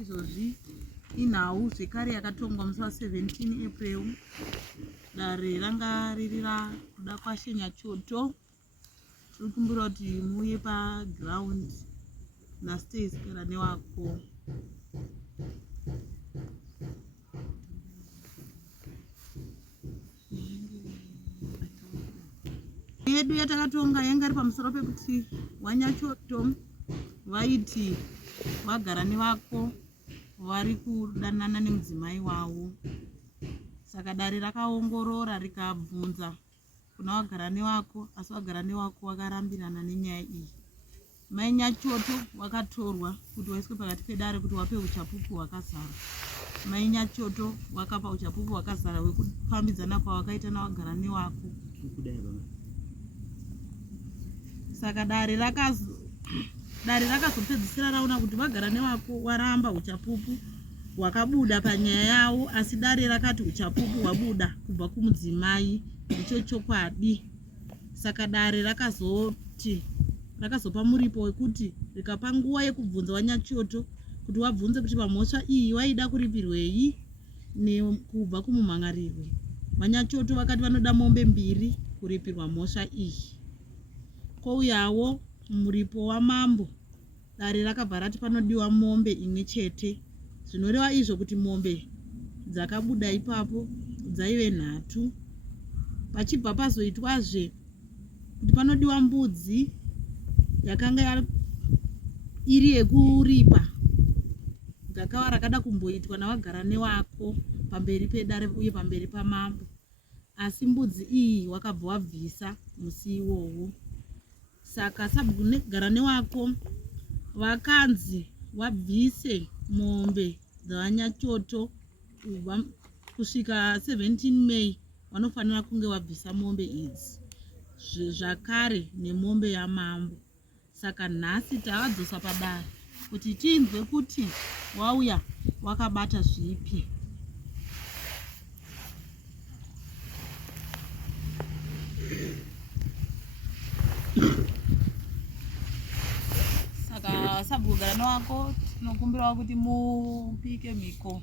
Izvozvi inhau zvekare yakatongwa musi wa17 April. Dare ranga riri rakuda kwashenya choto. Tiri kumbira kuti muuye paground naStays kera newako. Yedu yatakatonga yanga iri pamusoro pekuti Wanyachoto vaiti vagara nevako vari kudanana nemudzimai wavo. Saka dare rakaongorora rikabvunza kuna wagara nevako, asi wagara nevako wakarambirana nenyaya iyi. Mai Nyachoto wakatorwa kuti waiswe pakati pedare kuti wape uchapupu hwakazara. Mai Nyachoto wakapa uchapupu hwakazara hwekupambidzana kwawakaita nawagara nevako. Saka dare rakazopedzisira raona kuti vagara nevako waramba uchapupu hwakabuda panyaya yavo, asi dare rakati uchapupu hwabuda kubva kumudzimai, ndicho chokwadi. Saka dare rakazopa muripo wekuti rikapa nguva yekubvunza Wanyachoto kuti wabvunze kuti pamhosva iyi waida kuripirwei nekubva kumumhangarirwe. Wanyachoto vakati vanoda mombe 2 kuripirwa mhosva iyi. Kouyawo muripo wamambo, dare rakabva rati panodiwa mombe 1 chete. Zvinoreva izvo kuti mombe dzakabuda ipapo dzaive 3. Pachibva pazoitwazve kuti panodiwa mbudzi yakanga iri yekuripa, gakava rakada kumboitwa navagara nevako pamberi pedare uye pamberi pamambo, asi mbudzi iyi wakabva wabvisa musi iwowo. Saka sabhugara nevako vakanzi wabvise mombe dzaWanyachoto kusvika 17 May wanofanira kunge wabvisa mombe idzi zvakare nemombe yamambo. Saka nhasi tavadzosa padare kuti tinzwe kuti wauya wakabata zvipi. Saka sabhugara nevako tinokumbirawo kuti mupike mhiko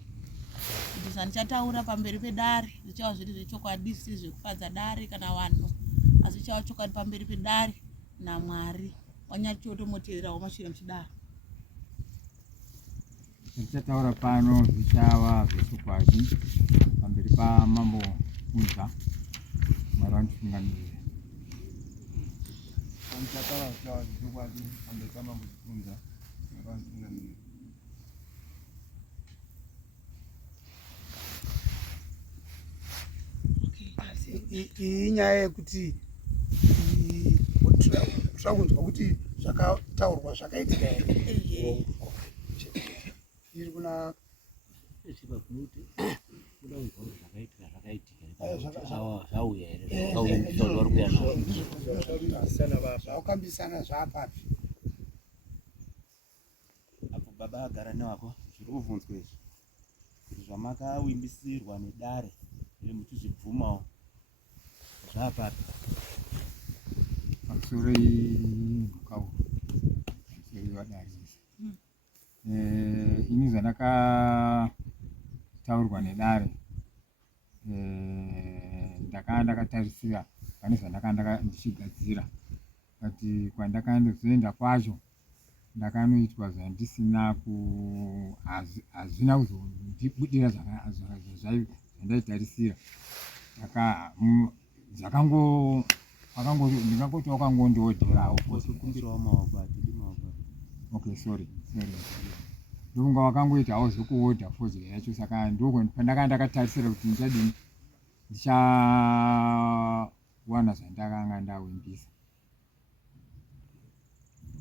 kuti zvandichataura pamberi pedare zvichava zviri zvechokwadi, zvisiri zvekufadza dare kana vanhu, asi zvichava chokwadi pamberi pedare naMwari. Wanyachoto moteererawo mashure muchidaro. Zvichataura pano zvichava zvechokwadi pamberi pamambo Kunza, Mwari vanditungamirire. Zvichataura zvichava zvechokwadi pamberi pamambo Kunza, Mwari vanditungamirire. Iyi nyaya yekuti tirakunzwa kuti zvakataurwa zvakaitika here iri kuna zvakambisana zvaapapi apo baba agara nevako. Zviri kubvunzwa izvi kuti zvamakawimbisirwa nedare iri muchizvibvumawo zvaapapi? Pamusoro mhukawo pamusoro wadarisa ini zvandakataurwa nedare, ndakanga ndakatarisira pane zvandakanga ndichigadzira, kuti kwandakandozoenda kwacho ndakanoitwa zvandisina hazvina kuzondibudira zvandaitarisira. Ndingangoti wakangondodherawo. Kumbirawo maoko atidi maoko. Okay, sorry. Ndokunga wakangoitawo zvokuodha fodya yacho, saka ndoko pandakanga ndakatarisira kuti ndichadini, ndichawana zvandakanga ndawimbisa.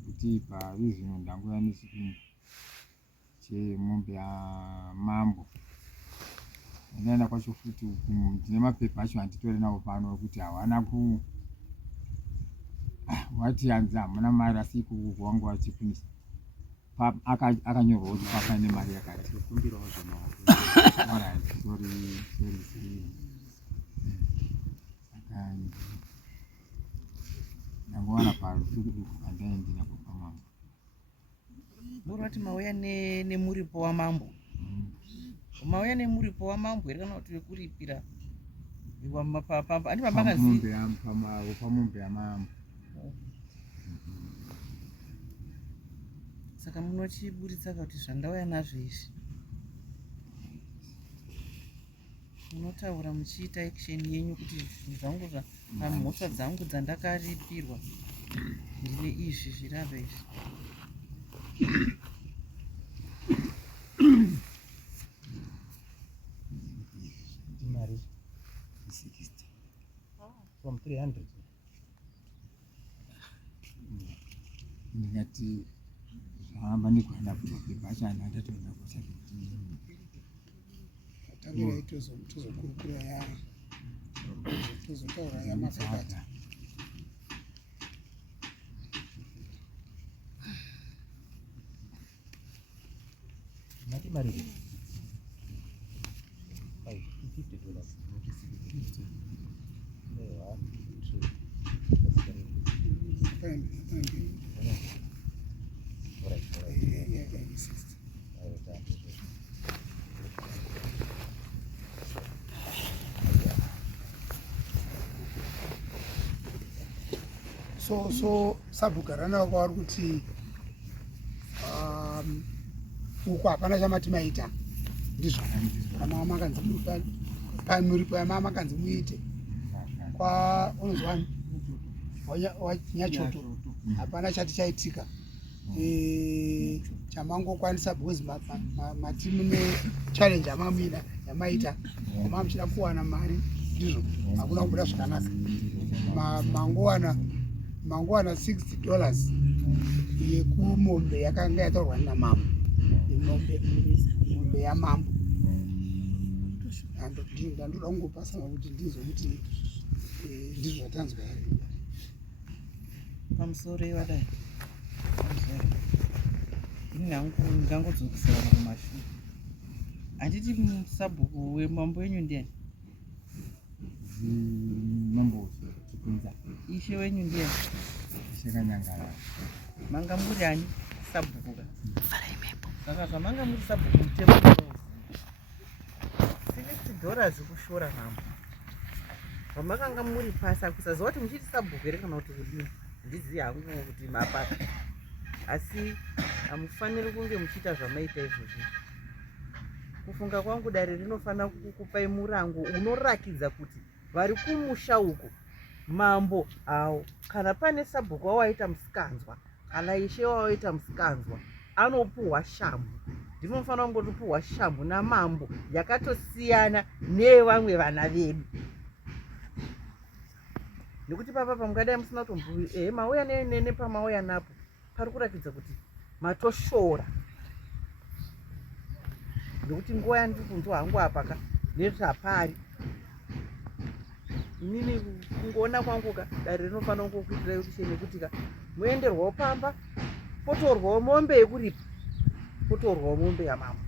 Kuti pari zvino ndanguya nechipindu chemombe yamambo. Ndaenda kwacho futi ndine mapepa acho anditori nawo pano ekuti hawana wati hanzi hamuna mari, asi ikuku wangu wachipunisa akanyorwa kuti papane mari yakati. Kumbirawo zvemaoko. Sorry. Saka ndangowana paro duku duku andaendi napo pamambo. Murati mauya nemuripo wamambo. Mauya nemuripo wamambo here kana kuti wekuripira wamapapa andi pamakazi pamombe yamambo. Saka munochiburitsa kuti zvandauya nazvo izvi munotaura muchiita action yenyu kuti zvangu mhosva dzangu dzandakaripirwa ndine izvi zvirave izvi. Mari 60 from 300. Ndingati zvahamba nekuenda kutopepa acho anhu andatoenda kutsvaka kuti tangira tozokurukura ya tozotaura yamapepata. Mati mari $50. So Sabhukarana wakauri kuti uko hapana chamati maita ndizvo kana makanzi pamuripo yamama makanzi muite kwa unozwa wanyachoto hapana chati chaitika chamangokwanisa because matimu nechallenge yamamina yamaita mamuchida kuwana mari ndizvo hakuna kubuda zvakanaka mangowana $60 yekumombe yakanga yataurwa namambo mombe yamambo. Ndandoda kungopasana kuti ndizokuti ndizvo zvatanzwa pamusoro iwadai ngangodzokisana kumashure. Handiti sabhuku wemambo wenyu ndiani? mambo chikunza Ishe wenyu ndiani? Ishe Kanyangarara. Manga muri ani sabhuku ka? Saka zvamanga muri sabhuku mutemo $60 kushora mambo. Pamakanga muri pasi akusaziva kuti muchiti sabhuku here kana kuti kudini. Handizivi hangu kuti mapaka. Asi hamufaniri kunge muchiita zvamaita izvozvi. Kufunga kwangu dare rinofanira kukupai murango unorakidza kuti vari kumusha uko mambo awo kana pane sabhuku wawaita musikanzwa kana ishe wawaita musikanzwa anopuhwa shamhu. Ndinofanira kungotopuhwa shamhu namambo yakatosiyana nevamwe vana vedu. Nekuti papa pamungadai musina kutombuya mauya nepamauya napo pari kurakidza kuti matoshora. Nekuti nguva yandiri kunzwa hangu apaka nezvapari inini kungoona kwangu ka dare rinofanira kungokuitirai kuti nekuti ka muenderwawo pamba potorwawo mombe yekuripa potorwawo mombe yamambo.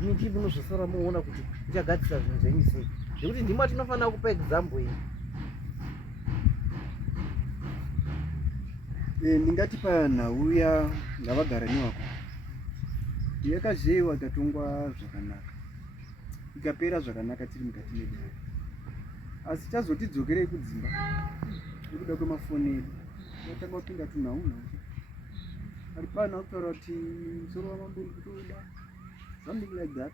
Niki munozosara muona kuti muchagadzisa zvinhu zvenyu sei nekuti ndimo tinofanira kupa example iyi. Ndingati panhau ngavagarani wako yakazheyiwa ikatongwa zvakanaka ikapera zvakanaka tiri mukati medare, asi chazotidzokerei kudzimba nekuda kwemafoni edu atanga kupinda tunhau ari pano akutaura kuti musoro wamambo uri kutoda something like that.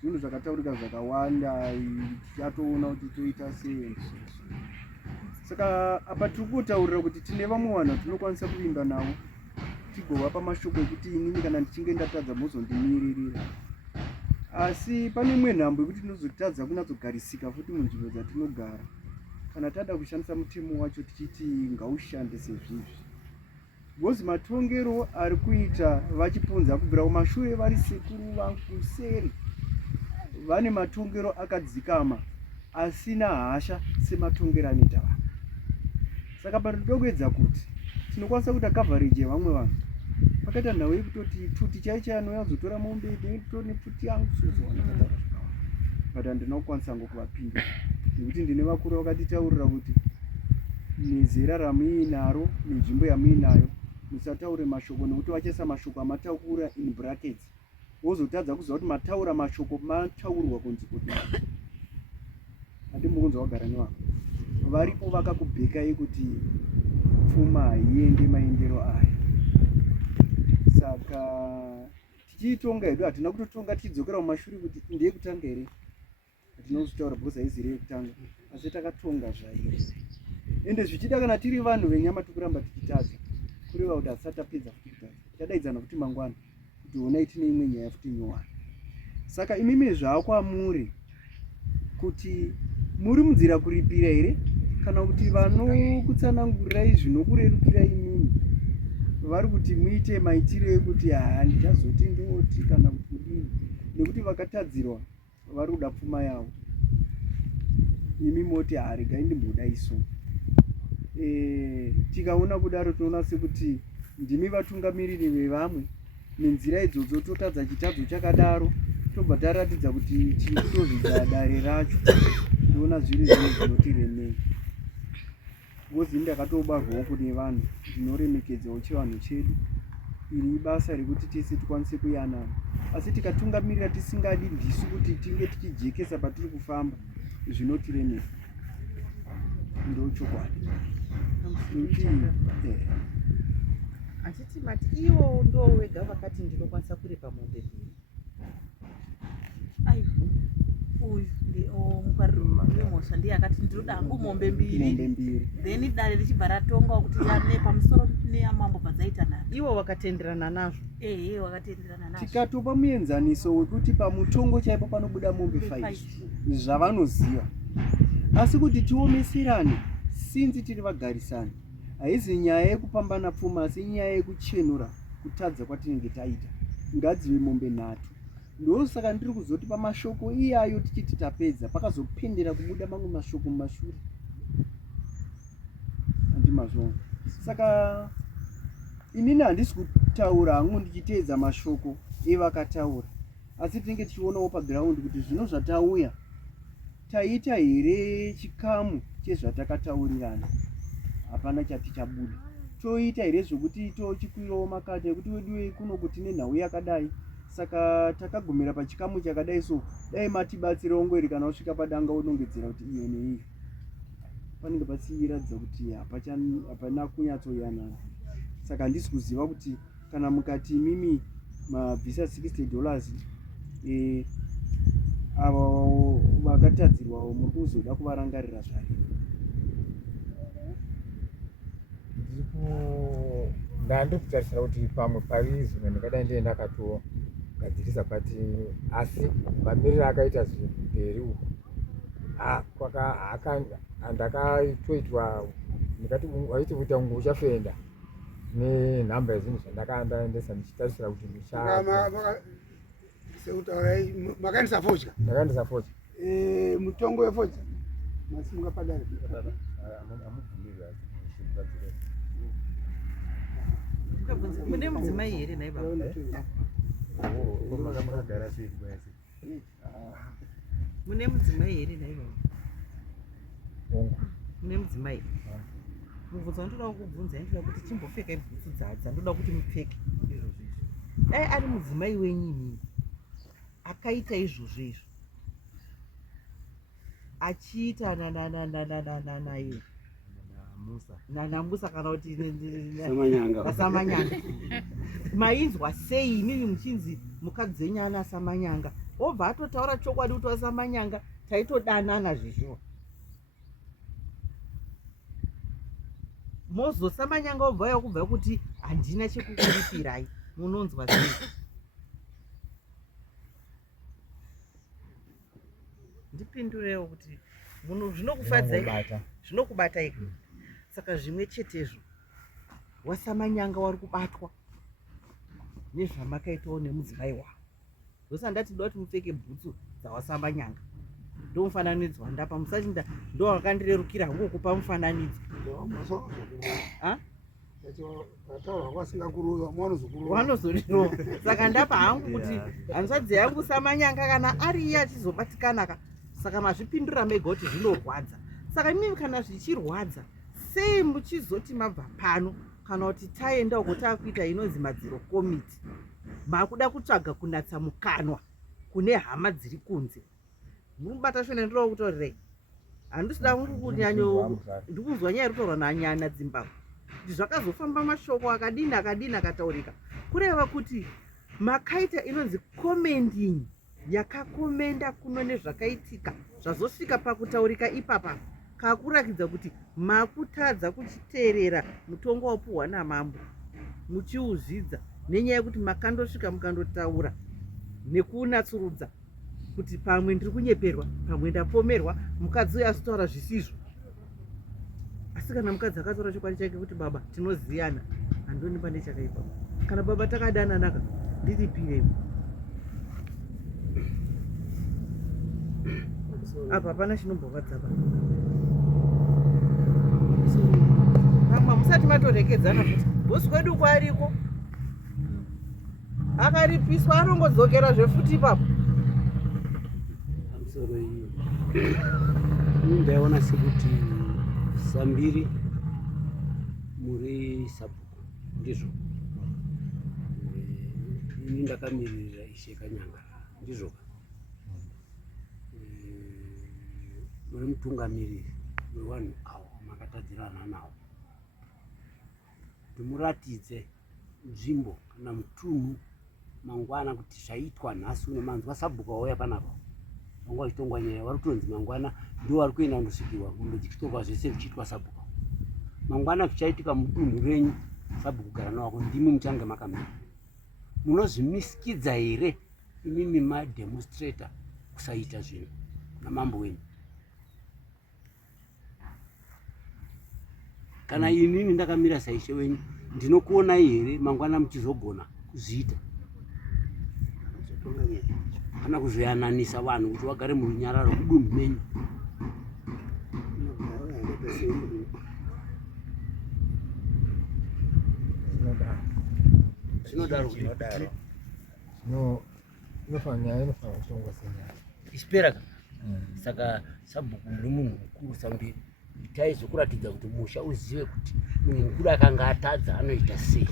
Zvinhu zvakataurika zvakawanda tichatoona kuti toita sei. Saka apa tiri kutaurira kuti tine vamwe vanhu tinokwanisa kuvimba navo tigova mashoko ekuti inini kana ndichinge ndatadza muzondimiririra. Asi pane imwe nhambo yekuti tinozotadza kunyatsogarisika futi munzvimbo dzatinogara kana tada kushandisa mutemo wacho tichiti ngaushande sezvizvi. Because matongero ari kuita vachipunza kubvira kumashure vari sekuru vangu seri vane matongero akadzikama asina hasha sematongero anoita vanhu. Saka panodokwedza kuti tinokwanisa kuita coverage yevamwe vanhu. Pakaita nhau yekutoti tuti chaicho anouya kuzotora mombe nditone tuti yangu sozowana kataura zvakawanda. But handina kukwanisa ngokuvapinda nekuti ndine vakuru vakatitaurira kuti nezera ramuinaro nenzvimbo yamuinayo musataure mashoko nekuti vachaisa mashoko amataura in brackets wozotadza kuziva kuti mataura mashoko mataurwa kunzi kuti hatimbunzwa wagara nevako varipo vakakubhekai kuti pfuma haiende maendero aya. Saka tichiitonga hedu hatina kutotonga tichidzokera mumashure kuti ndeye kutanga here, hatina kuzvitaura because haizi reye kutanga, asi takatonga zvairi ende zvichida kana tiri vanhu venyama tikuramba tichitadza kureva kuti hasati tapedza futi kutadza, tichadaidzana kuti mangwana kuti honai tine imwe nyaya futi nyowani. Saka imimi zvakwamuri kuti muri munzira kuripira here kana kuti vanokutsanangurai zvinokurerukirai imimi vari kuti muite maitiro ekuti handizazoti ndoti kana kuti kudini, nekuti vakatadzirwa vari kuda pfuma yavo, imi moti regai ndimboda iso. Tikaona kudaro toona sekuti ndimi vatungamiriri vevamwe, nenzira idzodzo totadza chitadzo chakadaro tobva taratidza kuti tozvidza dare racho, ndoona zviri zvinhu zvinotiremei. Ngozi ndakatobarwawo kune vanhu, ndinoremekedzawo chivanhu chedu. Iri ibasa rekuti tese tikwanise kuyanana, asi tikatungamirira tisingadi ndisu kuti tinge tichijekesa patiri kufamba, zvinotiremesa. Ndochokwadi achiti mati iwo ndo wega vakati ndinokwanisa kuripa mombe mbiri. Aivo uyu mupariri wemhosva ndiye akati ndinoda hangu mombe mbiri, then dare richibva ratonga kuti yane pamusoro neyamambo padzaita nayo, ivo vakatenderana nazvo. Vakatenderana nazvo. Tikatopa muenzaniso wekuti pamutongo chaipo panobuda mombe 5 zvavanoziva, asi kuti tiomeserane sinzi tiri vagarisani, haizi nyaya yekupambana pfuma asi nyaya yekuchenura kutadza kwatinenge taita. Ngadzive mombe 3. Ndosaka ndiri kuzoti pamashoko iyayo tichiti tapedza pakazopendera kubuda mamwe mashoko mumashure, handimazvona. Saka inini handisi kutaura hangu ndichiteedza mashoko evakataura, asi tinenge tichionawo paground kuti zvino zvatauya taita here chikamu chezvatakataurirana, hapana chati chabuda. Toita here zvokuti tochikwirawo makate ekuti wedu kuno kuti nenhau yakadai, saka takagumira pachikamu chakadai, so dai matibatsirawo ngweri kana usvika padanga unongedzera kuti iyo neiyo, panenge pachiratidza kuti hapana kunyatsoyanana. Saka handisi kuziva kuti kana mukati imimi mabvisa $60 ava vakatadzirwawo muri kuzoda kuvarangarira zvake. ndandiri kutarisira kuti pamwe pari zvimwe ndingadai ndiye ndakatogadzirisa pati, asi mamiriro akaita zvimberi uko ndakatoitwa ndikati waiti kuita ungu uchafenda nenhamba yezvinhu zvandakaandaendesa ndichitarisira kuti makandisa fodya mutongo wefodya masimunga padare mune mudzimai here naibaba? Mune mudzimai here naibaba? Mune mudzimai? Mubvunzo ndoda kukubvunza ndoda kuti chimbopfeka bhutsu dzandoda kuti mupfeke izvozvo. Dai ari mudzimai wenyini akaita izvozvo izvo, achiita nanamusa kana kuti Samanyanga, mainzwa sei imimi muchinzi mukadzi wenyu ana Samanyanga, obva atotaura chokwadi kuti waSamanyanga taitodanana zvezviwa, mozoSamanyanga obva yakubva kuti handina chekukuripirai, munonzwa sei? Ndipindurewo kuti munhu zvinokubatai. Saka zvimwe chetezvo waSamanyanga wari kubatwa nezvamakaitawo nemudzimai wavo. Ndosandati ndoda kuti mupfeke bhutsu dzawaSamanyanga, ndomufananidzo wandapa, musati ndo wakandirerukira hangu kupa mufananidzo. Wanozorirowa. Saka ndapa hangu kuti hanzvadzi yangu Samanyanga kana ari iye achizobatikana, saka mazvipindura mega kuti zvinorwadza. Saka imimi kana zvichirwadza, sei muchizoti mabva pano kana kuti taenda uko taakuita inonzi madziro komiti, maakuda kutsvaga kunatsa mukanwa kune hama dziri kunze. Murikubata shone ndiro kutorei. Handisida ndikunzwa nyaya irikutaurwa nanyana Zimbabwe. Kuti zvakazofamba mashoko akadini akataurika. Kureva kuti makaita inonzi commending, yakakomenda kuno nezvakaitika zvazosvika pakutaurika ipapa, kakurakidza kuti makutadza kuchiteerera mutongo wapuhwa namambo, muchiuzvidza nenyaya yekuti makandosvika mukandotaura nekunatsurudza kuti pamwe ndiri kunyeperwa, pamwe ndapomerwa, mukadzi uyu asitaura zvisizvo. Asi kana mukadzi akataura chokwadi chake kuti baba tinoziyana, handoni pane chakaipa. Kana baba takadananaka, ndiripirei. Apa hapana chinombovadza baba. Pamwe musati matorekedzana kuti bosi kwedu kwariko akaripiswa anongodzokera zvefuti ipapo. Pamusoro iyi ndaiona sekuti Sambiri muri Sabhuku ndizvo. Ini ndakamiririra Ishe Kanyangara ndizvo. Muri mutungamiriri wevanhu avo makatadzirana navo. Kuti muratidze nzvimbo kana mutunhu mangwana kuti zvaitwa nhasi uno manzwa Sabhuku wauya panapa. Vanga vachitongwa nyaya vari kutonzi mangwana ndiwo vari kuenda kundosvikirwa kundochitongwa zvese zvichiitwa Sabhuku. Mangwana zvichaitika mudunhu renyu Sabhuku gara nawako ndimi muchange makamira. Munozvimisikidza here imimi mademonstrator kusaita zvinhu namambo wenyu? Kana inini ndakamira saishe wenyu ndinokuonai here mangwana muchizogona kuzviita? Kana kuzoyananisa vanhu kuti vagare murunyararo kudunhu menyu? Zvinodaro inofanira kutongwa senyaya isipera ka. Saka Sabhuku muri munhu mukuru Sambiri. Taizokuratidza kuti musha uzive kuti munhu mukuru akanga atadza anoita sei.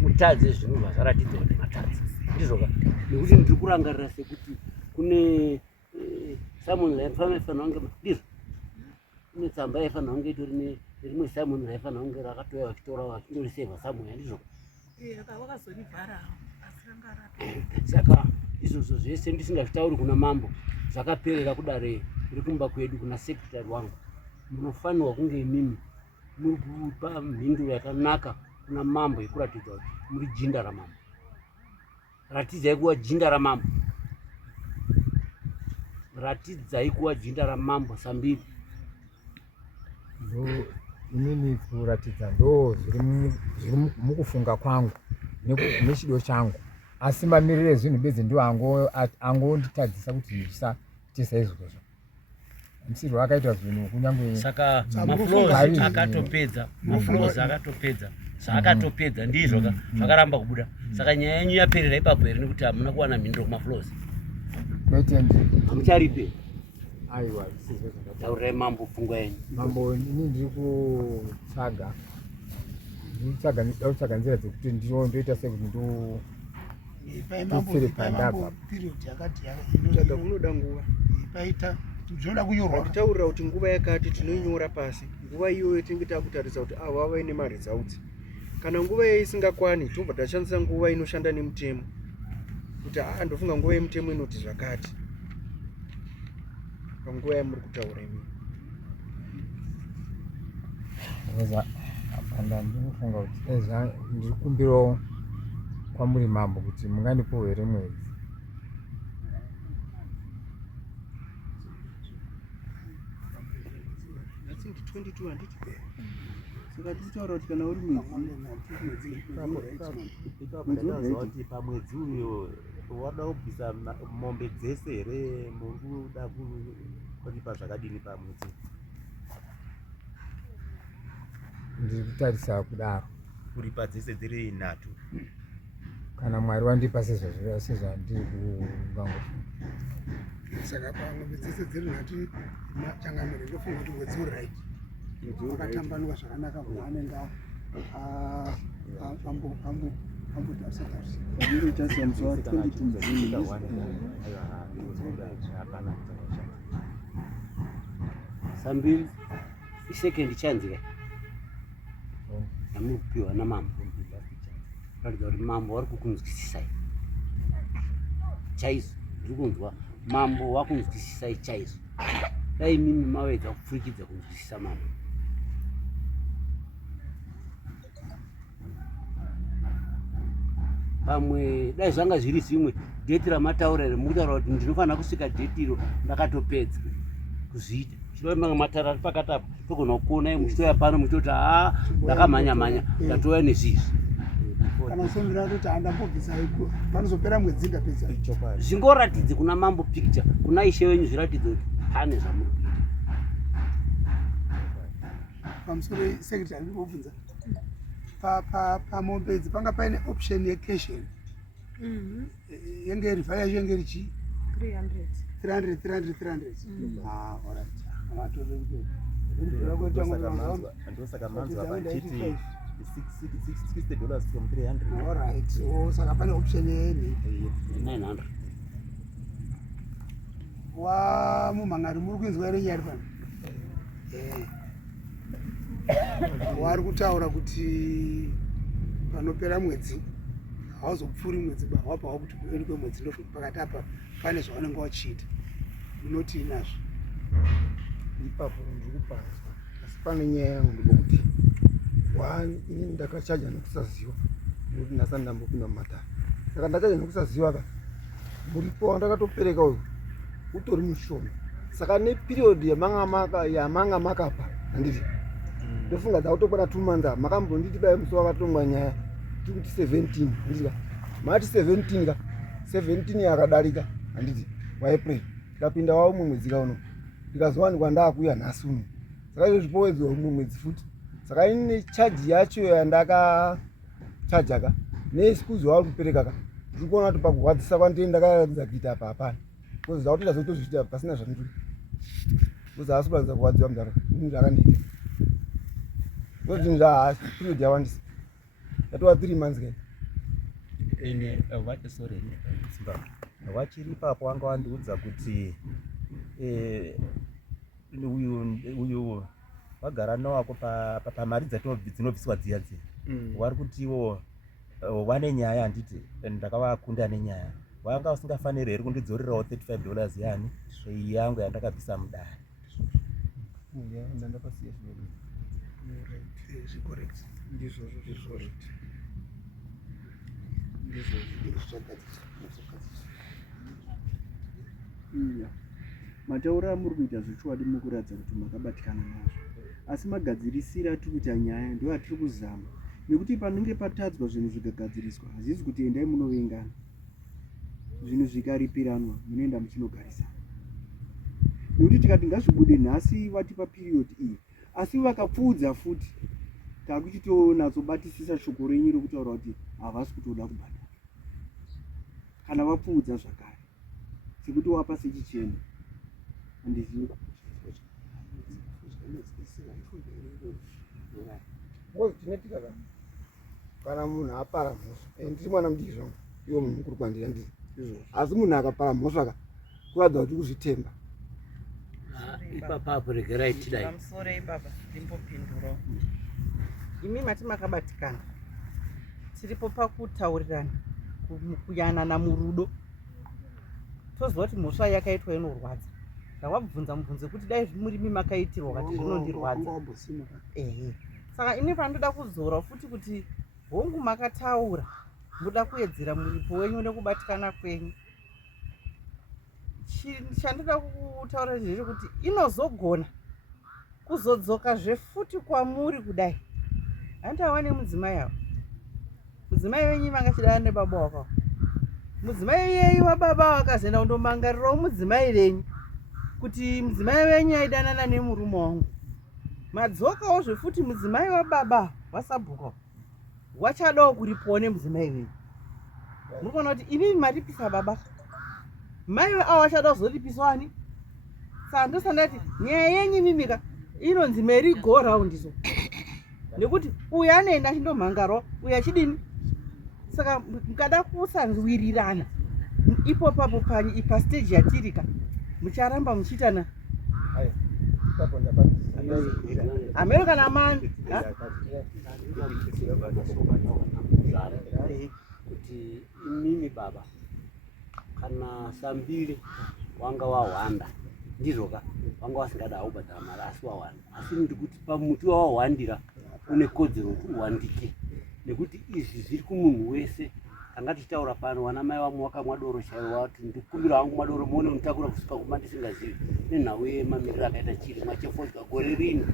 Mutadze zvinhu zvasaratidza kuti matadza. Ndizvo ka. Nekuti ndiri kurangarira sekuti kune Simon raifanira kunge ndizvo. Kune tsamba yaifanira kunge itori nerimwe Simon raifanira kunge rakatouya vachitora vachindorisevha Samuel ndizvo. Vakazorivhara asi ranga Saka izvozvo zvese ndisingazvitauri kuna mambo zvakaperera kudare iri kumba kwedu kuna sekretari wangu. Munofanirwa kunge imimi muri kupa mhinduro yakanaka kuna mambo yekuratidza kuti muri jinda ramambo. Ratidzai kuva jinda ramambo. Ratidzai kuva jinda ramambo Sambiri. Inini kuratidza ndo zviri mukufunga kwangu nechido changu, asi mamiriro ezvinhu bedzi ndiwo angonditadzisa kuti ndisaitisa izvozvo. Musirwo akaita zvinhu kunyange saka maflows akatopedza zvaakatopedza ndizvo ka zvakaramba kubuda. Saka nyaya yenyu yaperera ipapo here nekuti hamuna kuwana mhinduro kumaflows? kwete Hamucharipe? aiwa Taurirai mambo pfungwa yenyu. mambo ini ndiri kutsvaga ndautsvaga nzira dzekuti ndoita sekuti tupfire pandapa period yakati Tsvaga kunoda nguva. paita zvinoda kunyorwa. Taurira kuti nguva yakati tinoinyora pasi. Nguva iyoyo tinenge takutarisa kuti ava vaine maresults. Kana nguva isingakwana tobva tashandisa nguva inoshanda nemutemo. Kuti ndofunga nguva yemutemo inoti zvakati. Panguva yamuri kutaura imi. apanda ndinofunga kuti ndiri kumbirawo kwamuri mambo kuti mungandipo here mwedzi. Asi ndi 22 handiti. Saka tichitaura kuti kana uri mwedzi pamwedzi uyo wada kubvisa mombe dzese here muri kuda kuripa zvakadini pamwedzi? Ndiri kutarisa kudaro Kuripa dzese dziri 3. kana Mwari wandipa sezvandiri kuvangu. Saka pamwe dzese dziri 3 machangamire ndofunga kuti mwedzi uri right. Wakatambanuka zvakanaka munhu anenge Chiro chasiya musi wa 22 Juni. Sambiri second chance ka yamupiwa na mambo ratidza kuti mambo vari kukunzwisisai chaizvo. Ndiri kunzwa mambo wakunzwisisai chaizvo. Dai mimi mawedza kupfurikidza kunzwisisa mambo. Pamwe dai zvanga zviri zvimwe dheti ramataura mukutaura kuti ndinofanira kusvika dheti iro ndakatopedza kuzviita. Chinovanga matara ari pakati apa togona kuona muchitoya pano muchitoti ndakamhanya ndatouya nezvizvi. Kana usomira kuti handambobvisa panozopera mwedzi ndapedza. Zvingoratidze kuna mambo picture kuna ishe wenyu zviratidze kuti pane zvamuri kuita. Pamusoro secretary ndinobvunza pamombedzi panga paine option yecation yenge rivala yacho yenge richi 300. Ndosaka manzwa vachiti $60 from 300. Alright, so saka pane option yeni 900. Wamumhangari muri kuinzwa ere nyari pano? Wari kutaura kuti panopera mwedzi hauzopfuuri mwedzi ba wabva wakuti kueni kwemwedzi ndozvoti pakati apa pane zvavanenge vachiita. Munoti inazvo ipapo ndiri kupanzwa, asi pane nyaya yangu ndikokuti ini ndakachaja nekusaziva nokuti nhasi ndambopinda mumatara. Saka ndachaja nekusaziva ka muripo wandakatopereka uyu utori mushoma. Saka neperiodi yamanga makapa handiti ndofunga dzakutokwana 2 months makambonditi bai musi wakatomwa nyaya tikuti 17 handiti mati 17 ka 17 yakadarika handiti waApril tikapinda wawo mumwe mwedzi kauno ndikazowanikwa ndaakuuya nhasi uno. Saka izvo zvipowedzwa mumwe mwedzi futi. Saka ine chaji yacho yandakachaja ka neexcuse wauri kupereka ka ndiri kuona kuti pakurwadzisa kwandiri ndakaratidza kuita apa hapana because ndakutoita zvekutozviita pasina zvandiri because haasi kuratidza kurwadziwa mudhara ini zvakandiita kuti ndahasi period yawandisa yatova 3 months kai ene vati sorry wachiri ipapo wanga wandiudza kuti uyu wagara nawako pamari dzinobviswa dziya wari kutiwo wane nyaya handiti ndakavakunda nenyaya wanga usingafaniri here kundidzorerawo $35 yani yangu yandakabvisa mudare. ndandapasiya correct. Mataura amuri kuita zvochokwadi mukuratidza kuti makabatikana nazvo, asi magadzirisira atiri kuita nyaya ndo atiri kuzama, nekuti panenge patadzwa zvinhu zvikagadziriswa hazvizi kuti endai munovengana, zvinhu zvikaripiranwa munoenda muchinogarisana. Nekuti tikati ngazvibude nhasi watipa period iyi, asi vakapfuudza futi takuchitonazobatisisa shoko renyu rokutaura kuti havasi kutoda kubata kana vapfuudza zvakare sekuti wapa sechichena. Handizivi chinoitika kana munhu apara mhosva ndiri mwana mudiki zvangu iwo munhu mukuru kwandiri handii asi munhu akapara mhosva ka kuratidza kuti kuzvitemba. Ipapo regerai tidai pamusoro ipapa ndimbopindura. Imi mati makabatikana tiripo pakutaurirana kuyanana murudo toziva kuti mhosva yakaitwa inorwadza. Ndawabvunza mubvunze kuti dai murimi makaitirwa kati zvinondirwadza. Saka ini pandoda kuzora futi kuti hongu makataura muda kuedzera muripo wenyu nekubatikana kwenyu. Chandida kutaura zviri kuti inozogona kuzodzoka zvefuti kwamuri kudai. Handawa nemudzimai avo, mudzimai wenyu mangachidana nebaba wakawo, mudzimai yeyu wababa wakazoenda kundomangarirawo mudzimai venyu kuti mudzimai wenyu aidanana nemurume wangu. Madzokawo zvefuti mudzimai wababa wasabhukawo wachadawo kuripowa nemudzimai wenyu. Muri kuona kuti inini maripisa baba mai awachada kuzoripiswa ani. Saka ndosandati nyaya yenyu mimika inonzi merry go round izo nekuti uyu anoenda achindomhangarwa uyu achidini. Saka mukada kusanzwirirana ipo papo pastage yatirika mucharamba muchiitana amero kana mani kuti inini baba kana Sambile wanga wahwanda ndizvoka wanga wasingada kubhadhara mari asi wahwanda, asi ndikuti pamuti wawahwandira une kodzero kuti uhwandike, nekuti izvi zviri kumunhu wese. Tanga tichitaura pano wana mai vamwe wakamwa doro chaiwo wati ndikumbira wangu madoro muone unitakura kusvika kuma ndisingazivi nenhau yemamiriro akaita chirimwa chefodya gore rino.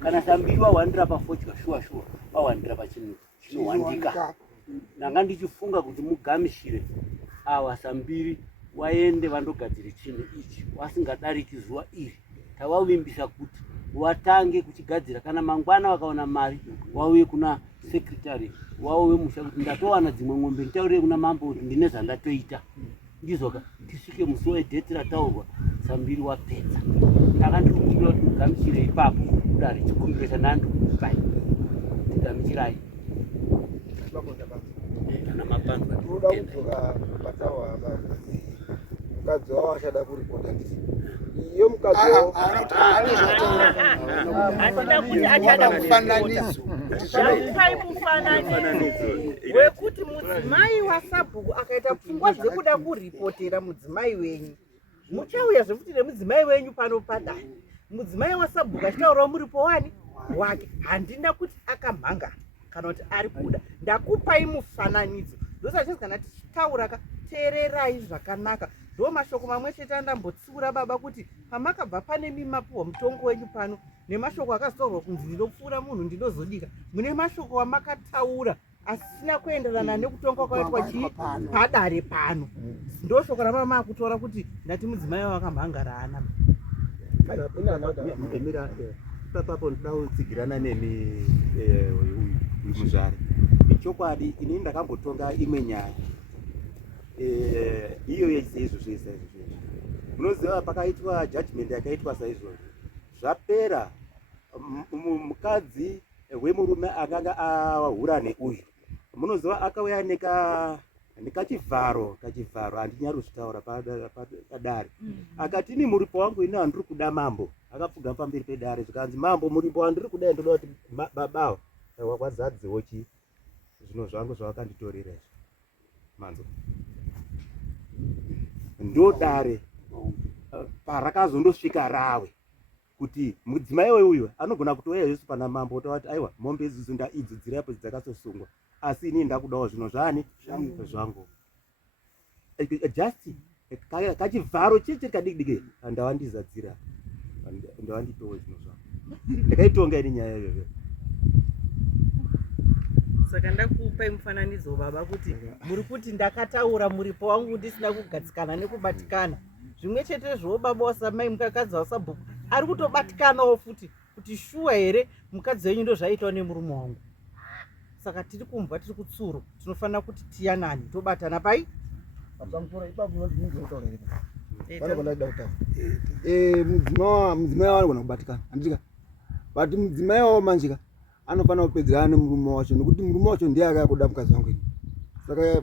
Kana Sambile wahwandira pafodya shuwa wahwandira pachinhu chinohwandika. Ndanga ndichifunga kuti mugamishire awa Sambile waende vandogadzira chinhu ichi wasingadariki zuva iri. Tavavimbisa kuti watange kuchigadzira, kana mangwana wakaona mari wauye kuna sekretari wauye musha kuti ndatowana dzimwe ng'ombe nditaurire kuna mambo kuti ndine zvandatoita. Ndizoka tisvike musi wedheti rataurwa Sambile wapedza. Takandikumbira kuti mugamuchire ipapo kudari chikumbiro chanhando pai tigamichirai kana mapandwa unoda kudzoka patawa mukadzi wavo achada kuripota ndisi iyo mukadzi wavo hatida kuti achada mufananidzo pai mufananidzo wekuti mudzimai waSabhuku akaita pfungwa dzekuda kuripotera mudzimai wenyu, muchauya zvekuti nemudzimai wenyu pano padai. Mudzimai waSabhuku achitaurawo muripo wake, handina kuti akamhanga kana kuti ari kuda. Ndakupai mufananidzo ndosachisi kana tichitaura teererai zvakanaka. Ndo mashoko mamwe chete andambotsiura baba kuti pamakabva pane mimapuwa mutongo wenyu pano nemashoko akazorwa kunzi ndinopfuura munhu ndinozodika, mune mashoko wamakataura asina kuenderana nekutonga kwaitwa chii padare pano. Ndo shoko ramama akutora kuti ndati mudzimai wakamhanga raana emira papapo ndoda kutsigirana nemi muzvare. Chokwadi ini ndakambotonga imwe nyaya iyo yeizvo zvese izvozvo. Munoziva pakaitwa judgment yakaitwa saizvozvo zvapera mukadzi wemurume akanga ahura neuyu, munoziva akauya nekachivharo handinyaruzvitaura padare akati ini muripo wangu ino handiri kuda mambo. Akapfuga pamberi pedare zvikanzi mambo muripo wandiri kudai ndoda kuti babawa wazadzewo chi zvinhu zvangu zvavakanditorera izvo manzo. Ndo dare parakazondosvika rawe kuti mudzimai uyu anogona kutouya Yesu pana mambo otavati aiwa mombe idzidzo ndaidzidzirapo dzakasosungwa, asi ini ndakudawo zvinhu zvani zvangu. Just kachivharo chete kadiki ndawandizadzira ndawanditowo zvinhu zvangu. Ndakaitonga ini nyaya iyoyo. Saka ndakupai mufananidzo baba kuti muri kuti ndakataura muripo wangu ndisina kugadzikana nekubatikana. Zvimwe chete zvo baba wasamai mukakadzi waSabhuku ari kutobatikanawo futi kuti shuwa here mukadzi wenyu ndo zvaitawo nemurume wangu. Saka tiri kumbwa tiri kutsuro tinofanira kuti tiyanani tobatana pai pamusoro ipapo ndinotaura pane pandaida kutaura mudzimai wanogona kubatikana handitika but mudzimai wavo manjika anofanira kupedzerana nemurume wacho nekuti murume wacho ndiye akakuda mukadzi wangu. Saka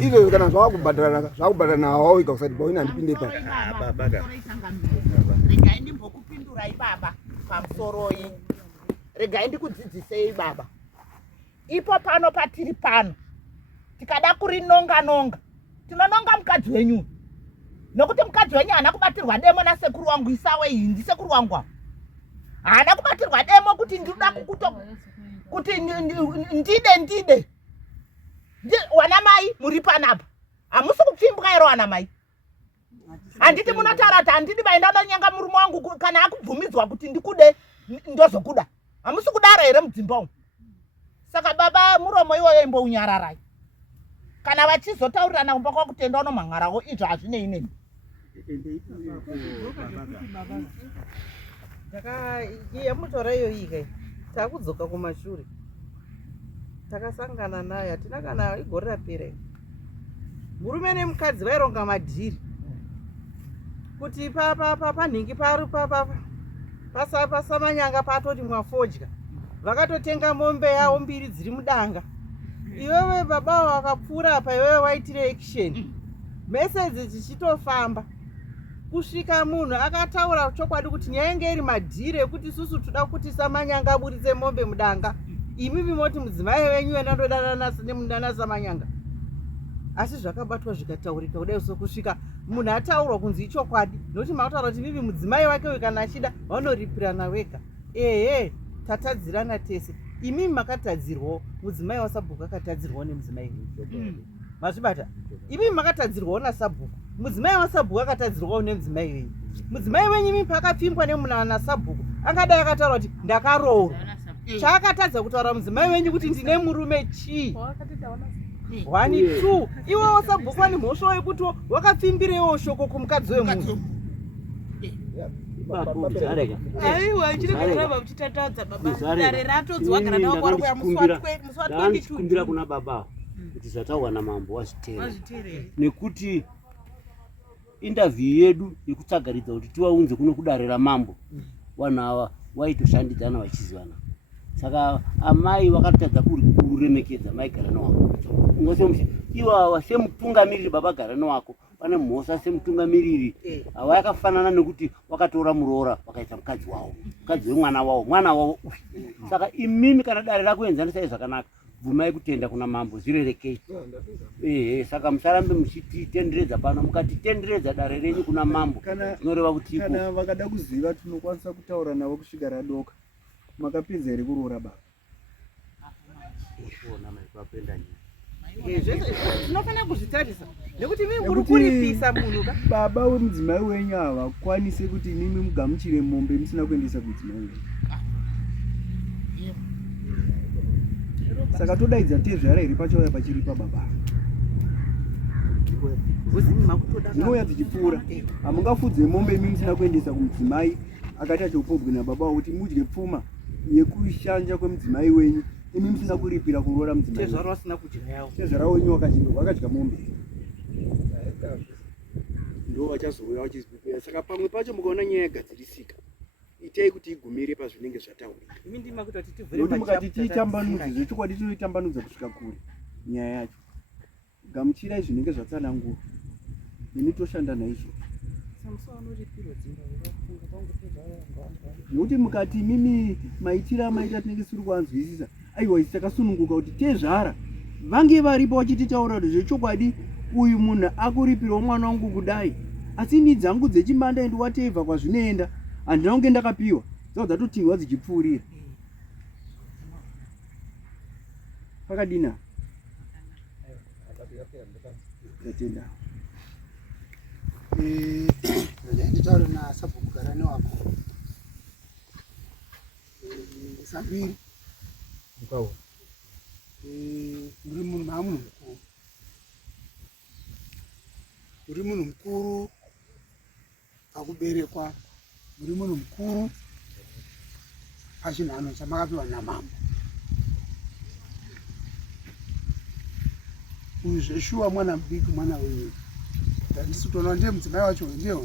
izvo kana zvakubhadharana hawaika kusati pauni handipinde pa regai ndimbokupindurai baba pamusoroyi, regai ndikudzidzisei baba. Ipo pano patiri pano tikada kurinonga tinononga mukadzi wenyu nokuti mukadzi wenyu haana kubatirwa demo nasekuru wangu isawe iyi ndisekuru wangu apo haana kubatirwa demo kuti ndinoda kuti ndide wana mai muri panapa hamusi kupfimbwa ero wana mai. Handiti munotaura kuti handidi vaenda nonyanga murume wangu kana akubvumidzwa kuti ndikude ndozokuda, hamusi kudaro here mudzimba umu. Saka baba muromo iwoyo imbounyararai, kana vachizotaurirana kumba kwakutenda unomhan'arawo izvo hazvinei neni. yamutora iyo ikai takudzoka kumashure takasangana naye hatina kana igore rapera. Murume nemukadzi vaironga madhiri kuti panhingi pari pasamanyanga patoti mwafodya vakatotenga mombe yavo 2 dziri mudanga. Iwewe baba wakapfuura apa, iwewe waitire action, message dzichitofamba kusvika munhu akataura chokwadi kuti nyaya yange iri madhire ekuti isusu toda kuti Samanyanga aburitse mombe mudanga, imimi moti mudzimai wenyu wena ndodanana nemunana Samanyanga. Asi zvakabatwa zvikataurika kudai kusvika munhu ataurwa kunzi ichokwadi, nokuti makataura kuti mimi mudzimai wake uyu kana achida vanoripirana wega. Tatadzirana tese. Imimi makatadzirwawo, mudzimai waSabhuku akatadzirwawo nemudzimai wenyu. Mazvibata? Imimi makatadzirwawo naSabhuku, mudzimai waSabhuku akatadzirwawo nemudzimai wenyu. Mudzimai wenyu imimi pakapfimbwa nemunhu naSabhuku angadai akataura kuti ndakaroorwa. Chaakatadza kutaura mudzimai wenyu kuti ndine murume chii? 1 2 iwewo Sabhuku ane mhosva yekuti wakapfimbirewo shoko kumukadzi wemunhu. Aiwa chirikuramba muchitatadza baba. Dare ratodzwa kana nawo kwa muswatwe kuna baba kuti zvataurwa namambo wazviteerera. Nekuti interview yedu yekutsagaridza kuti tivaunze kuno kudare ramambo, vanhu ava vaitoshandidzana vachizivana. Saka amai vakatadza kuremekedza mai Garani wako. Ungosemusha iwawa semutungamiriri baba Garani wako pane mhosa semutungamiriri ava yakafanana nekuti wakatora muroora wakaita mukadzi wavo, mukadzi wemwana wavo. Saka imimi kana dare rakuenzanisai zvakanaka, bvumai kutenda kuna mambo, zvirerekei. Saka musarambe muchititenderedza pano, mukatitenderedza dare renyu kuna mambo zvinoreva kuti kana vakada kuziva tinokwanisa kutaura navo kusvika radoka. Makapinza here kuroora baba? Tinofanira kuzvitarisa nekuti mimi muri kuripisa munhu ka. Baba wemudzimai wenyu havakwanise kuti imimi mugamuchire mombe musina kuendesa kudzimai wenyu. Saka todaidza tezvara iri pachauya pachiripa baba. Zvinouya tichipfuura, hamungafudze mombe imimi musina kuendesa kumudzimai akati achopobwe nababa kuti mudye pfuma yekushanja kwemudzimai wenyu, imi musina kuripira kuroora mudzimai. Tezvara wasina kudya yawo. Tezvara wenyu wakadya mombe. Ndo vachazouya vachizvipira. Saka pamwe pacho mukaona nyaya yagadzirisika, itai kuti igumire pazvinenge zvataurika. Imi ndima kuti tivhure machapter. Mukati tiitambanudze, zvechokwadi tinoitambanudza kusvika kure nyaya yacho. Gamuchirai zvinenge zvatsanangura. Imi toshanda naizvo. Nokuti mukati mimi maitira maita tinenge siri kuanzwisisa, aiwa isi takasununguka kuti tezvara vange varipo vachititaura kuti zvechokwadi uyu munhu akuripirawo mwana wangu kudai, asi ni dzangu dzechimanda ndi watevha kwazvinoenda handina kunge ndakapiwa, dzavo dzatotirwa dzichipfuurira. Pakadina tatenda nditaure naSabhuku Garani wako Sabiri. Muri munhu mukuru, muri munhu mukuru pakuberekwa, muri munhu mukuru pachinhano chamakapiwa namambo. Uyu zveshuwa mwana mudiki, mwana wenyu. Ndandisi kutoona ndiye mudzimai wacho, ndiye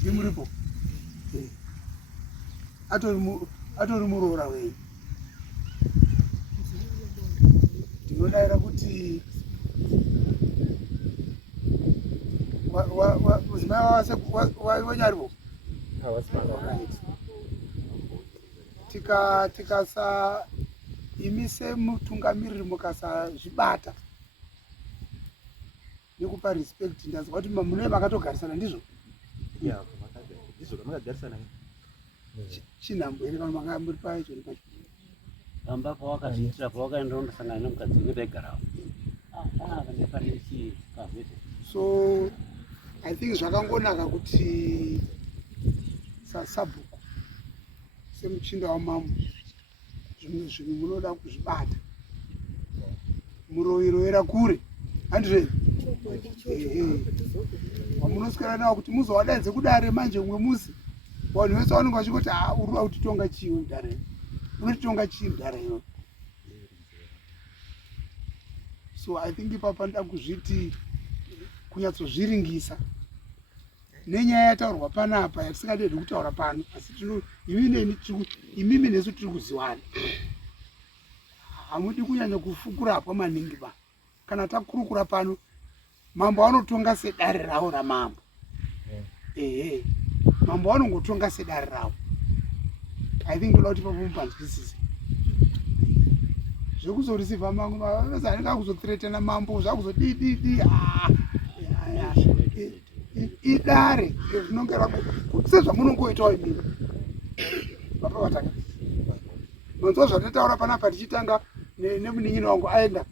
ndimuripo. Atori muroora wenyu. Ndinodaira kuti mudzimai wenyu aripo. Tikasa imi semutungamiriri mukasazvibata nekupa respect, ndazwa kuti munoi makatogarisana ndizvo. Chinhambo ere kana manga muri pacho nepacho. Pamba pawakazviitira pawakaenda undosangana nemukadzi unenge aigarawo. So I think zvakangonaka kuti Sabhuku semuchinda wamambo zvimwe zvinhu munoda kuzvibata, muroverovera kure handizve wamunoswera nawo kuti muzowadaidze kudare manje umwe musi vanhu vese vanonge vachingoti urikuda kutitonga chii mudare, unotitonga chii mudare iyo. So I think ipapa nda kuzviti kunyatsozviringisa nenyaya yataurwa panapa yatisingadi kutaura pano, asi imimi nesu tiri kuziwana. Hamudi kunyanya kufukurapwa maningi ba. Kana takurukura pano, mambo anotonga sedare rawo ramambo. Mambo anongotonga sedare rawo. I think ndoda kuti pamupanzwisisa. Zvekuzoreceiva mangu vasanenge kuzothreatena mambo zvakuzodidi idare rinonge sezvamunongoitawo imini baba vatanga manzwa zvatataura panapa tichitanga nemunin'ina wangu aenda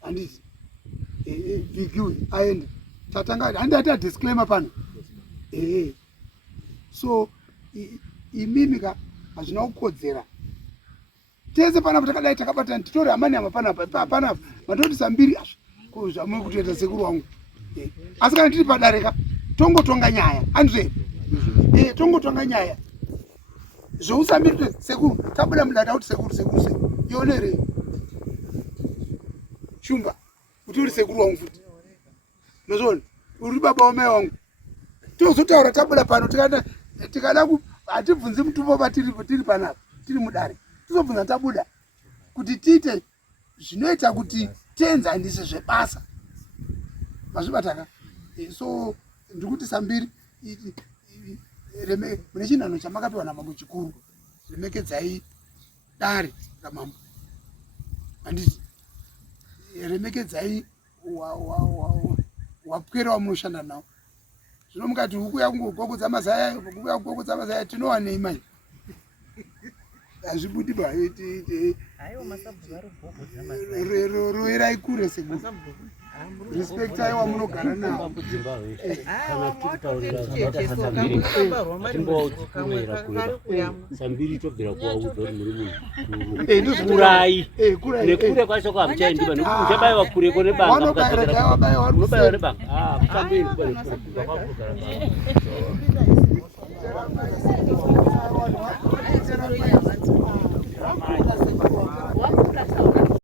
handiti bigiwe aenda tatanga handati disclaimer pano so imimika hazvina kukodzera tese panapa takadai takabatana titori hamani hama panapa matoti sambiri zvamuri kutoita sekuru wangu asi kana tiri padareka tongotonga nyaya andizve tongotonga nyaya zvousambiri sekuru tabuda mudada kuti sekuru ionere shumba kuti uri sekuru wangu futi nozvona uri baba wamai wangu tozotaura tabuda pano tikada hatibvunzi mutumbo patiri panapa tiri mudare tizobvunza tabuda kuti tiite zvinoita kuti tienzanise zvebasa mazvibataka. So ndikuti sambiri mune chinhanho chamakapiwa namambo chikuru, remekedzai dare ramambo, handiti remekedzai wapwere wamunoshanda nawo. Zvino mukati hukuya kungogogodza mazaya tinowanei manje hazvibudi ba roerai kure sekuru respect ai wamunogara nawo sambiri tobvira kuwaudza kuti muri munhu kurai nekure kwacho kwamuchaendiba nekuti muchabayiwa kureko nebanga munobayiwa nebanga kusambiri